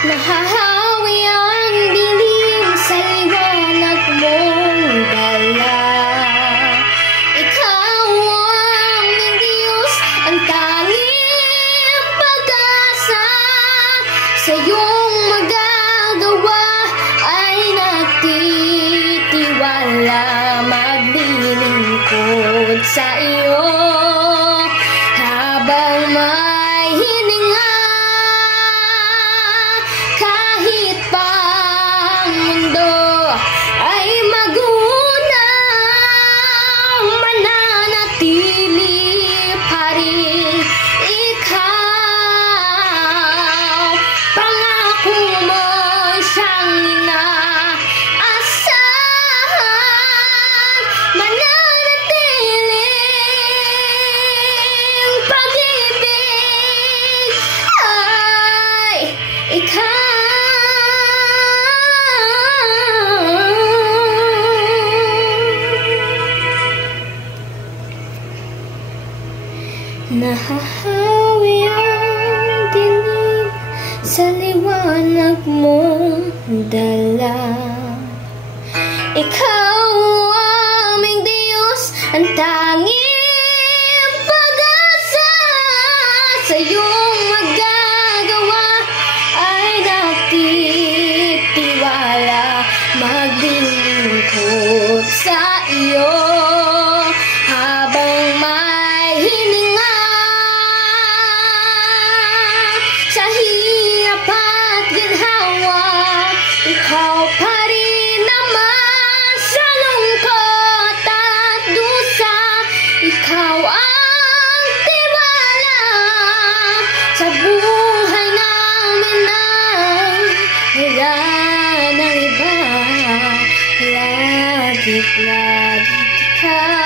Nahahawi ang dilim sa liwanag mong dala. Ikaw ang aming Diyos, ang tanging pag-asa. Sa iyong magagawa ay nagtitiwala, maglilingkod sa iyo habang may hininga. Kahit pa ang mundo ay magunang, mananatili pa rin ikaw. Pangako mo siyang inaasahan, mananatiling pag-ibig ay ikaw. Nahahawi ang dilim sa liwanag mong dala. Ikaw ang aming Diyos, ang tanging pag-asa. Sa iyong magagawa ay nagtitiwala, maglilingkod sa iyo habang may hininga. Sa hirap at ginhawa, ikaw pa rin naman. Sa lungkot at dusa, ikaw ang tiwala. Sa buhay namin ay wala nang iba, lagit ikaw.